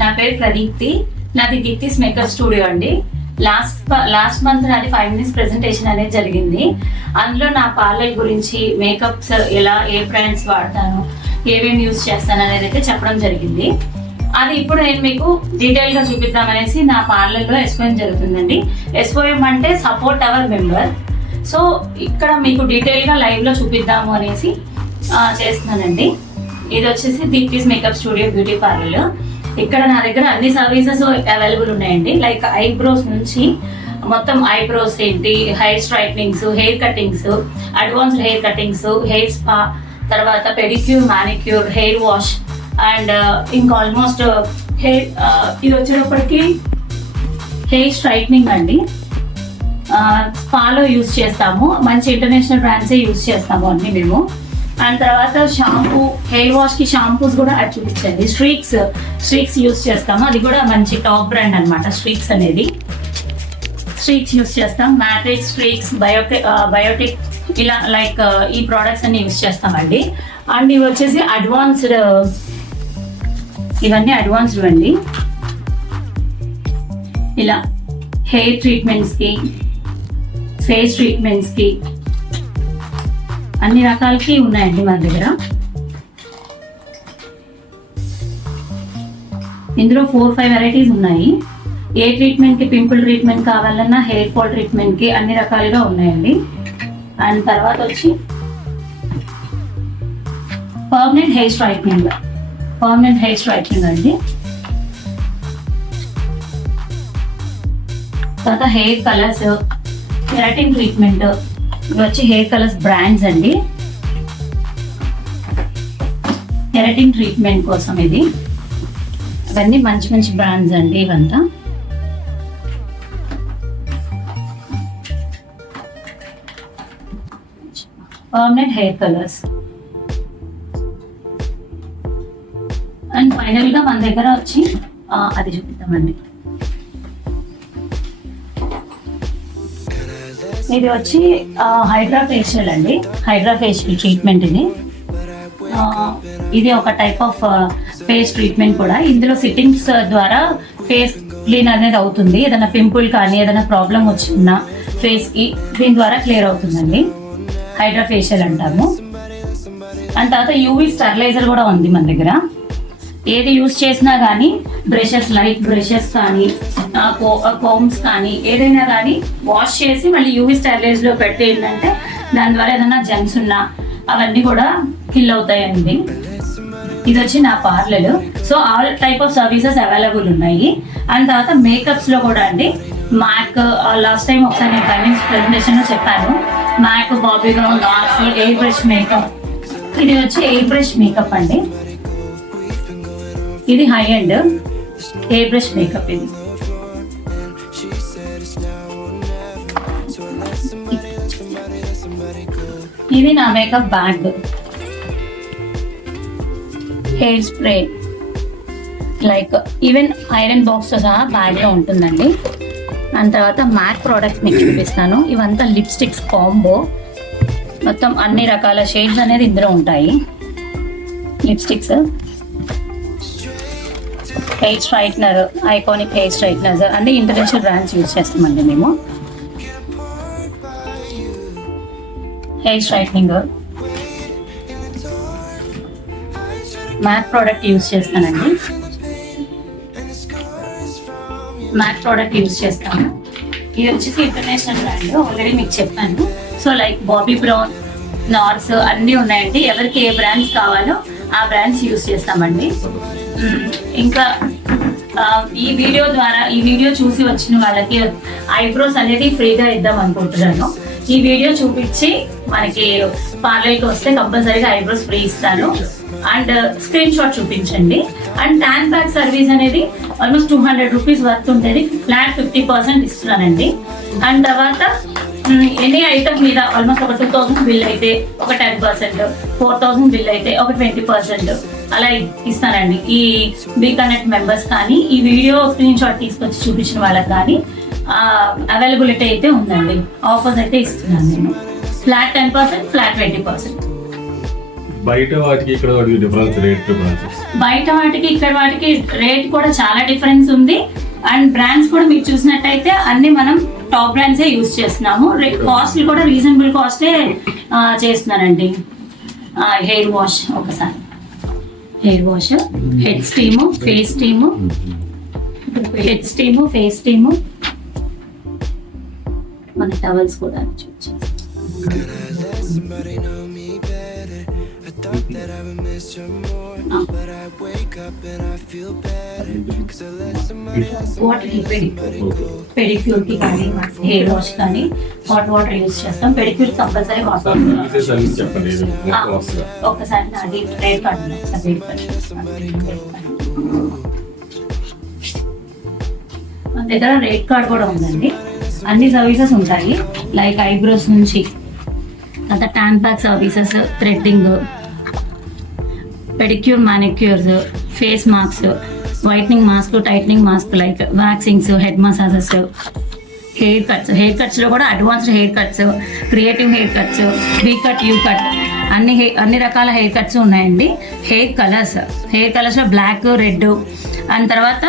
నా పేరు ప్రదీప్తి. నాది దీప్తిస్ మేకప్ స్టూడియో అండి. లాస్ట్ మంత్ నాది 5 minutes ప్రెజెంటేషన్ అనేది జరిగింది. అందులో నా పార్లర్ గురించి, మేకప్స్ ఎలా, ఏ బ్రాండ్స్ వాడతాను, ఏమేమి యూజ్ చేస్తాను అనేది అయితే చెప్పడం జరిగింది. అది ఇప్పుడు నేను మీకు డీటెయిల్ గా చూపిద్దామనేసి నా పార్లర్లో SOM జరుగుతుందండి. SOM అంటే సపోర్ట్ అవర్ మెంబర్. సో ఇక్కడ మీకు డీటెయిల్ గా లైవ్ లో చూపిద్దాము అనేసి చేస్తున్నానండి. ఇది వచ్చేసి Deepti's makeup studio beauty parlour. ఇక్కడ నా దగ్గర అన్ని సర్వీసెస్ అవైలబుల్ ఉన్నాయండి. లైక్ ఐబ్రోస్ నుంచి మొత్తం ఐబ్రోస్ ఏంటి, hair straightenings, hair cuttings, advanced hair cuttings, hair spa, తర్వాత pedicure, manicure, hair wash and ఇంకా ఆల్మోస్ట్ హెయిర్ ఇది వచ్చేటప్పటికి హెయిర్ స్ట్రైట్నింగ్ అండి. స్పాలో యూజ్ చేస్తాము, మంచి ఇంటర్నేషనల్ బ్రాండ్సే యూజ్ చేస్తాము అన్ని మేము. అండ్ తర్వాత షాంపూ, హెయిర్ వాష్ కి షాంపూస్ కూడా అది చూపించండి. స్ట్రీక్స్ యూజ్ చేస్తాము, అది కూడా మంచి టాప్ బ్రాండ్ అనమాట. స్ట్రీక్స్ అనేది స్ట్రీక్స్ యూజ్ చేస్తాం. మ్యాట్రిక్స్, స్ట్రీక్స్, బయోటిక్ ఇలా లైక్ ఈ ప్రోడక్ట్స్ అన్ని యూజ్ చేస్తామండి. అండ్ ఇవి వచ్చేసి అడ్వాన్స్డ్, ఇవన్నీ అడ్వాన్స్డ్ అండి. ఇలా హెయిర్ ట్రీట్మెంట్స్ కి, ఫేస్ ట్రీట్మెంట్స్ కి అన్ని రకాలకి ఉన్నాయండి మన దగ్గర. ఇందులో 4-5 వెరైటీస్ ఉన్నాయి. ఏ ట్రీట్మెంట్ కి, పింపుల్ ట్రీట్మెంట్ కావాలన్నా, హెయిర్ ఫాల్ ట్రీట్మెంట్ కి అన్ని రకాలుగా ఉన్నాయండి. అండ్ తర్వాత వచ్చి పర్మనెంట్ హెయిర్ స్ట్రైట్నింగ్ అండి. తర్వాత హెయిర్ కలర్స్, కెరాటిన్ ట్రీట్మెంట్, ఇవి వచ్చి హెయిర్ కలర్స్ బ్రాండ్స్ అండి. కెరాటిన్ ట్రీట్మెంట్ కోసం ఇది, అవన్నీ మంచి మంచి బ్రాండ్స్ అండి ఇవంతా. Permanent hair colours. And final గా మన దగ్గర వచ్చి అది చూపిద్దామండి. ఇది వచ్చి హైడ్రా ఫేషియల్ అండి. హైడ్రా ఫేషియల్ ట్రీట్మెంట్ ఇది ఒక టైప్ ఆఫ్ ఫేస్ ట్రీట్మెంట్ కూడా. ఇందులో సిట్టింగ్స్ ద్వారా ఫేస్ క్లీన్ అనేది అవుతుంది. ఏదైనా పింపుల్ కానీ ఏదైనా ప్రాబ్లం వచ్చినా ఫేస్ కి దీని ద్వారా క్లియర్ అవుతుందండి. హైడ్రా ఫేషియల్ అంటాము. అండ్ తర్వాత యూవీ స్టెరిలైజర్ కూడా ఉంది మన దగ్గర. ఏది యూజ్ చేసినా కానీ బ్రషెస్, లైట్ బ్రషెస్ కానీ, కోమ్స్ కానీ ఏదైనా కానీ వాష్ చేసి మళ్ళీ యూవీ స్టెరిలైజ్ లో పెట్టి ఏంటంటే దాని ద్వారా ఏదైనా జెమ్స్ ఉన్నా అవన్నీ కూడా కిల్ అవుతాయండి. ఇది వచ్చి నా parlour. So all type of services available ఉన్నాయి. అండ్ తర్వాత మేకప్స్ లో కూడా అండి, మ్యాక్ లాస్ట్ టైం ఒకసారి నేను 5 minutes ప్రెజెంటేషన్ లో చెప్పాను. MAC, Bobbi Brown, Norse, air brush makeup. ఇది వచ్చి ఎయిర్ బ్రష్ మేకప్ అండి. ఇది high end air brush makeup. ఇది నా makeup bag, hair spray, like even iron box తో సహా బ్యాగ్ లో ఉంటుందండి. అండ్ తర్వాత మ్యాక్ ప్రోడక్ట్స్ మీకు చూపిస్తాను. ఇవంతా లిప్స్టిక్స్ కాంబో, మొత్తం అన్ని రకాల షేడ్స్ అనేది ఇందులో ఉంటాయి. Lipsticks, hair straightener, iconic hair straighteners అన్ని ఇంటర్నేషనల్ బ్రాండ్స్ యూజ్ చేస్తామండి మేము. Hair straightening, MAC product use చేస్తానండి. మ్యాక్ ప్రోడక్ట్ యూజ్ చేస్తాను. ఇది వచ్చేసి ఇంటర్నేషనల్ బ్రాండ్, ఆల్రెడీ మీకు చెప్పాను. So like Bobbi Brown, Nars అన్నీ ఉన్నాయండి. ఎవరికి ఏ బ్రాండ్స్ కావాలో ఆ బ్రాండ్స్ యూజ్ చేస్తామండి. ఇంకా ఈ వీడియో చూసి వచ్చిన వాళ్ళకి ఐబ్రోస్ అనేది ఫ్రీగా ఇద్దాం అనుకుంటున్నాను. ఈ వీడియో చూపించి మనకి పార్లర్కి వస్తే కంపల్సరీగా ఐబ్రోస్ ఫ్రీ ఇస్తాను. అండ్ స్క్రీన్ షాట్ చూపించండి. అండ్ ట్యాన్ బ్యాక్ సర్వీస్ అనేది ఆల్మోస్ట్ 200 రూపీస్ వర్త్ ఉంటుంది. ఫ్లాట్ 50% ఇస్తున్నానండి. అండ్ తర్వాత ఎనీ ఐటమ్ మీద ఆల్మోస్ట్ ఒక 2000 బిల్ అయితే ఒక 10%, 4000 బిల్ అయితే ఒక 20% అలా ఇస్తానండి. ఈ బీ కనెక్ట్ మెంబర్స్ కానీ ఈ వీడియో స్క్రీన్ షాట్ తీసుకొచ్చి చూపించిన వాళ్ళకి కానీ అవైలబిలిటీ అయితే ఉందండి. ఆఫర్స్ అయితే ఇస్తున్నాను నేను. Flat 10%, flat 20%. బయట వాటికి ఇక్కడ వాటికి డిఫరెన్స్, రేట్ డిఫరెన్సెస్? బయట వాటికి ఇక్కడ వాటికి రేట్ కూడా చాలా డిఫరెన్స్ ఉంది. అండ్ బ్రాండ్స్ కూడా మీరు చూసినట్టయితే అన్ని మనం టాప్ బ్రాండ్సే యూజ్ చేస్తున్నాము. కాస్ట్ కూడా రీజనబుల్ కాస్టే చేస్తున్నారండి. హెయిర్ వాష్, ఒకసారి hair wash, head steam, face steam, head steam, face steam, మన టవల్స్ కూడా చూసి. పెడిక్యూర్ కి కానీ హెయిర్ వాష్ కానీ హాట్ వాటర్ యూజ్ చేస్తాం. Pedicure compulsory hot water. ఒకసారి అది రేట్ కార్డు మన దగ్గర రేట్ కార్డ్ కూడా ఉందండి. అన్ని సర్వీసెస్ ఉంటాయి, లైక్ ఐబ్రోస్ నుంచి అంత tan pack services, threading, pedicure, manicures, face mask, whitening mask, tightening mask, like waxings, head massages, hair cuts. Hair కట్స్లో కూడా advanced hair cuts, creative hair cuts, V cut, U cut, అన్ని రకాల hair cuts ఉన్నాయండి. Hair కలర్స్లో black, red, and తర్వాత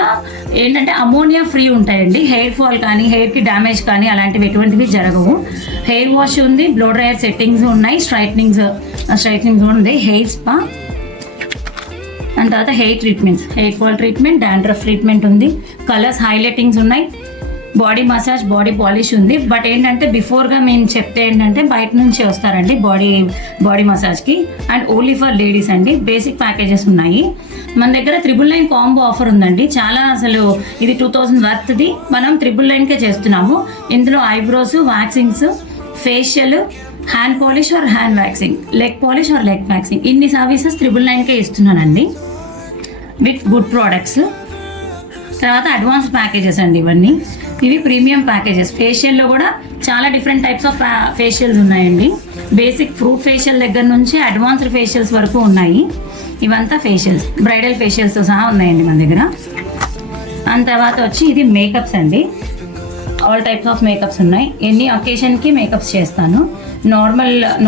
ఏంటంటే ammonia free ఉంటాయండి. Hair fall కానీ హెయిర్కి డ్యామేజ్ కానీ అలాంటివి ఎటువంటివి జరగవు. హెయిర్ వాష్ ఉంది, బ్లో డ్రైయర్ సెట్టింగ్స్ ఉన్నాయి, స్ట్రైట్నింగ్స్ ఉంది, హెయిర్ స్పా, అండ్ తర్వాత hair treatments, hair fall treatment, dandruff treatment ఉంది, కలర్స్ హైలైటింగ్స్ ఉన్నాయి, బాడీ మసాజ్, బాడీ పాలిష్ ఉంది. బట్ ఏంటంటే బిఫోర్గా మేము చెప్తే ఏంటంటే బయట నుంచి వస్తారండి బాడీ మసాజ్కి, అండ్ ఓన్లీ ఫర్ లేడీస్ అండి. బేసిక్ ప్యాకేజెస్ ఉన్నాయి మన దగ్గర. 999 కాంబో ఆఫర్ ఉందండి. చాలా అసలు ఇది 2000 వర్త్ది, మనం 999కే చేస్తున్నాము. ఇందులో eyebrows, waxings, facial, hand polish or hand waxing, leg polish or leg waxing, ఇన్ని సర్వీసెస్ 999కే ఇస్తున్నానండి విత్ గుడ్ ప్రోడక్ట్స్. తర్వాత అడ్వాన్స్ ప్యాకేజెస్ అండి ఇవన్నీ. ఇవి ప్రీమియం ప్యాకేజెస్. ఫేషియల్లో కూడా చాలా డిఫరెంట్ టైప్స్ ఆఫ్ ఫేషియల్స్ ఉన్నాయండి. బేసిక్ ఫ్రూట్ ఫేషియల్ దగ్గర నుంచి అడ్వాన్స్డ్ ఫేషియల్స్ వరకు ఉన్నాయి. ఇవంతా ఫేషియల్స్, బ్రైడల్ ఫేషియల్స్తో సహా ఉన్నాయండి మన దగ్గర. దాని తర్వాత వచ్చి ఇది మేకప్స్ అండి. ఆల్ టైప్స్ ఆఫ్ మేకప్స్ ఉన్నాయి. ఎన్ని ఒకేషన్కి మేకప్స్ చేస్తాను.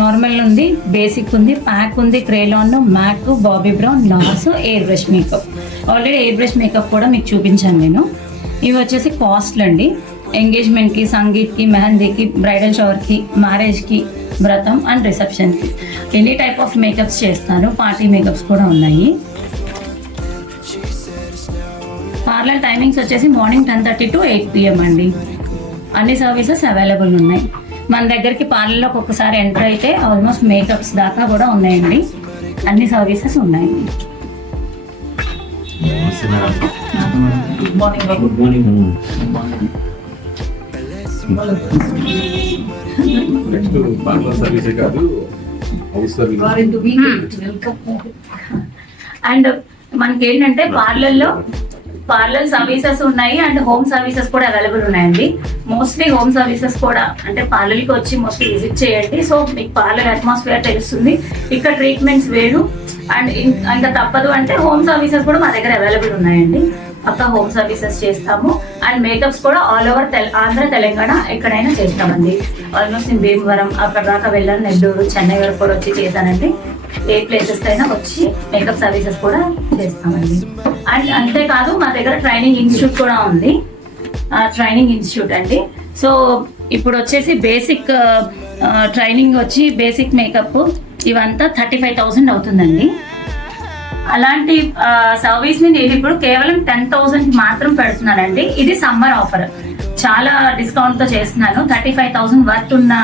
నార్మల్ ఉంది, బేసిక్ ఉంది, ప్యాక్ ఉంది, Kryolan, MAC, Bobbi Brown, Norse, air brush makeup. Already air brush makeup కూడా మీకు చూపించాను నేను. ఇవి వచ్చేసి కాస్ట్లు అండి. ఎంగేజ్మెంట్కి, సంగీత్కి, మెహందీకి, బ్రైడల్ షవర్కి, మ్యారేజ్కి, వ్రతం అండ్ రిసెప్షన్కి ఎనీ టైప్ ఆఫ్ మేకప్స్ చేస్తాను. పార్టీ మేకప్స్ కూడా ఉన్నాయి. పార్లర్ టైమింగ్స్ వచ్చేసి మార్నింగ్ 10:30 to 8 PM అండి. అన్ని సర్వీసెస్ అవైలబుల్ ఉన్నాయి మన దగ్గరికి. పార్లర్లోకి ఒక్కసారి ఎంటర్ అయితే ఆల్మోస్ట్ మేకప్స్ దాకా కూడా ఉన్నాయండి. అన్ని సర్వీసెస్ ఉన్నాయండి. అండ్ మనకి ఏంటంటే పార్లర్ సర్వీసెస్ ఉన్నాయి అండ్ హోమ్ సర్వీసెస్ కూడా అవైలబుల్ ఉన్నాయండి. మోస్ట్లీ హోమ్ సర్వీసెస్ కూడా అంటే పార్లర్కి వచ్చి మోస్ట్లీ విజిట్ చేయండి. సో మీకు పార్లర్ అట్మాస్ఫియర్ తెలుస్తుంది. ఇక్కడ ట్రీట్మెంట్స్ వేరు. అండ్ ఇంకా తప్పదు అంటే హోమ్ సర్వీసెస్ కూడా మా దగ్గర అవైలబుల్ ఉన్నాయండి. పక్కా హోమ్ సర్వీసెస్ చేస్తాము. అండ్ మేకప్స్ కూడా ఆల్ ఓవర్ ఆంధ్ర, తెలంగాణ ఎక్కడైనా చేస్తామండి. ఆల్మోస్ట్ నేను భీమవరం అక్కడ దాకా వెళ్ళాను, నెల్లూరు, చెన్నై వరకు కూడా వచ్చి చేశానండి. ఏ ప్లేసెస్ అయినా వచ్చి మేకప్ సర్వీసెస్ కూడా చేస్తామండి. అండ్ అంతేకాదు మా దగ్గర ట్రైనింగ్ ఇన్స్టిట్యూట్ కూడా ఉంది. ట్రైనింగ్ ఇన్స్టిట్యూట్ అండి. సో ఇప్పుడు వచ్చేసి బేసిక్ ట్రైనింగ్ వచ్చి బేసిక్ మేకప్ ఇవంతా 35,000 అవుతుందండి. అలాంటి సర్వీస్ని నేను ఇప్పుడు కేవలం 10,000 మాత్రం పెడుతున్నానండి. ఇది సమ్మర్ ఆఫర్, చాలా డిస్కౌంట్తో చేస్తున్నాను. 35,000 వర్త్ ఉన్న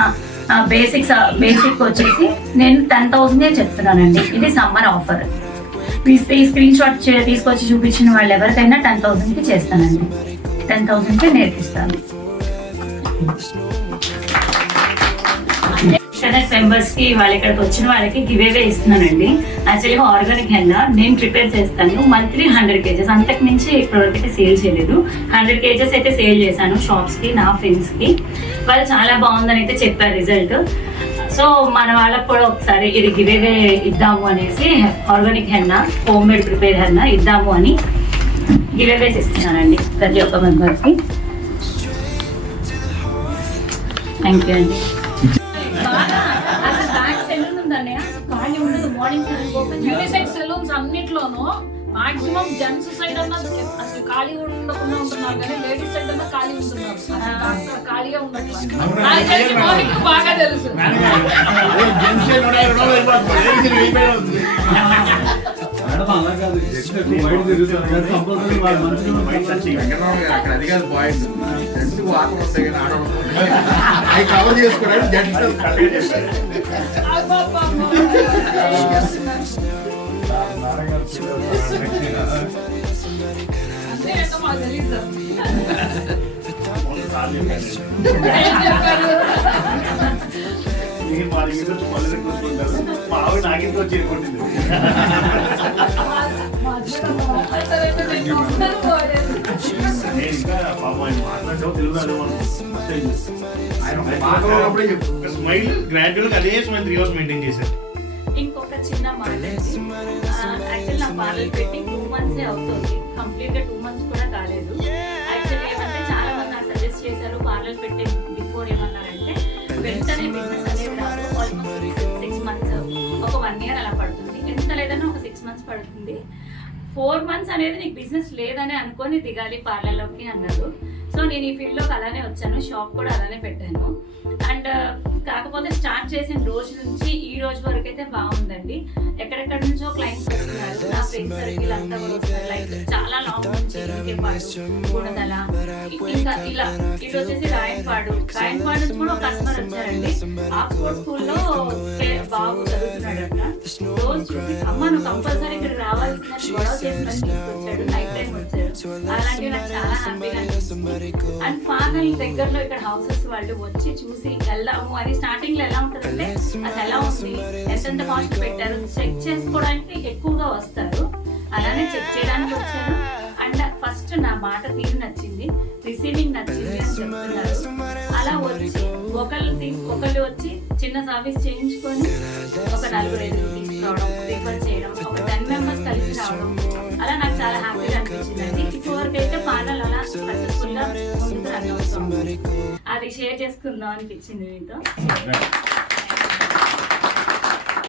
బేసిక్ వచ్చేసి నేను 10,000 చెప్తున్నానండి. ఇది సమ్మర్ ఆఫర్. ఈ స్క్రీన్ షాట్ తీసుకొచ్చి చూపించిన వాళ్ళు ఎవరికైనా 10,000కి చేస్తానండి. 10,000కి నేర్పిస్తాను. మెంబర్స్ కి వాళ్ళు ఇక్కడికి వచ్చిన వాళ్ళకి గివ్ అవే ఇస్తున్నానండి. యాక్చువల్గా ఆర్గానిక్ హెన్నా నేను ప్రిపేర్ చేస్తాను. మంత్లీ 100 kgs, అంతకు మించి ఇప్పటివరకు అయితే సేల్ చేయలేదు. 100 kgs అయితే సేల్ చేశాను షాప్స్ కి, నా ఫ్రెండ్స్ కి. వాళ్ళు చాలా బాగుందని అయితే చెప్పారు రిజల్ట్. సో మన వాళ్ళకు కూడా ఒకసారి ఇది గివ్ అవే ఇద్దాము అనేసి organic henna, home made prepare henna ఇద్దాము అని గివ్ అవేస్ ఇస్తున్నానండి ప్రతి ఒక్క మెంబర్కి. థ్యాంక్ యూ అండి. అసలు బ్యాక్ సెల్ ఉందన్నయ్య, ఖాళీ ఉండదు. మార్నింగ్ లోను మాక్సిమం జెంట్స్ సైడ్ అన్న అసలు ఖాళీ ఉండకుండా ఉంటున్నారు కానీ లేడీస్ సైడ్ అన్న ఖాళీ ఉంటున్నారు. అక్కడ ఖాళీగా ఉండట్లేదు. నాకు తెలిసి మోహికి బాగా తెలుసు. అలా కాదు, బయట తిరుగుతారు కంపల్సరీ వాళ్ళు మంచిగా అక్కడ అది కాదు పాయింట్. జెంట్స్ వాటర్ వస్తాయి కానీ ఆడవాళ్ళు అవి కవర్ చేసుకోవడానికి జెంట్స్ అంతే ఏంటో మాకు తెలియదు. స్మైల్ గ్రాడ్యువల్ అదే స్మైల్ 3 hours మెయింటైన్ చేశారు. ఇంకొక చిన్న మాట, యాక్చువల్ నా పార్లర్ పెట్టి 2 months అవుతుంది, కంప్లీట్ గా 2 months కూడా కాలేదు. యాక్చువల్లీ ఏమంటే చాలా మంది నాకు సజెస్ట్ చేశారు పార్లర్ పెట్టే బిఫోర్ ఏమన్నారంటే వెంటనే బిజినెస్ అనేది రాదు, ఆల్మోస్ట్ 6 months ఒక 1 year అలా పడుతుంది, ఎంత లేదన్నా ఒక 6 months పడుతుంది. 4 months అనేది నీకు బిజినెస్ లేదని అనుకొని దిగాలి పార్లర్లోకి అన్నారు. సో నేను ఈ ఫీల్డ్లోకి అలానే వచ్చాను, షాప్ కూడా అలానే పెట్టాను. అండ్ కాకపోతే స్టార్ట్ చేసిన రోజు నుంచి ఈ రోజు వరకు అయితే బాగుందండి. ఎక్కడెక్కడ నుంచో క్లయింట్స్ వస్తున్నారు, నా ఫ్రెండ్స్ సర్కిల్ అంతా కూడా వస్తున్నారు. లైక్ చాలా లాంగ్ నుంచి కూడదల, ఇంకా ఇలా ఇది వచ్చేసి రాయన్పాడు నుంచి కూడా ఒక కస్టమర్ వచ్చారండి. ఆక్స్ఫోర్డ్ స్కూల్లో బాబు చదువుతున్నాడట. రోజు చూసి అమ్మ నువ్వు కంపల్సరీ ఇక్కడ రావాల్సిందని గొడవ చేసి తీసుకొచ్చాడు, నైట్ టైం వచ్చాడు. అలాంటివి నాకు చాలా హ్యాపీగా అనిపిస్తుంది. అండ్ పార్లర్ దగ్గరలో ఇక్కడ హౌసెస్ వాళ్ళు వచ్చి చూసి వెళ్దాము అని స్టార్టింగ్ లో ఎలా ఉంటుందంటే అది ఎలా ఉంది, ఎంతెంత కాస్ట్ పెట్టారు చెక్ చేసుకోవడానికి ఎక్కువగా వస్తారు. అలానే చెక్ చేయడానికి వచ్చారు. అండ్ ఫస్ట్ నా మాట తీరు నచ్చింది, రిసీవింగ్ నచ్చింది అని చెప్తున్నారు. అలా వచ్చి ఒకళ్ళు వచ్చి చిన్న సర్వీస్ చేయించుకొని ఒక 4-5 తీసుకురావడం, రిఫర్ చేయడం, ఒక 10 members కలిసి రావడం, అలా నాకు చాలా హ్యాపీగా అనిపించిందండి. ఇప్పటివరకు అయితే పార్లర్ అలా సక్సెస్ఫుల్ గా ముందుకు రన్ అవుతుంది. అది షేర్ చేసుకుందాం అనిపించింది మీతో.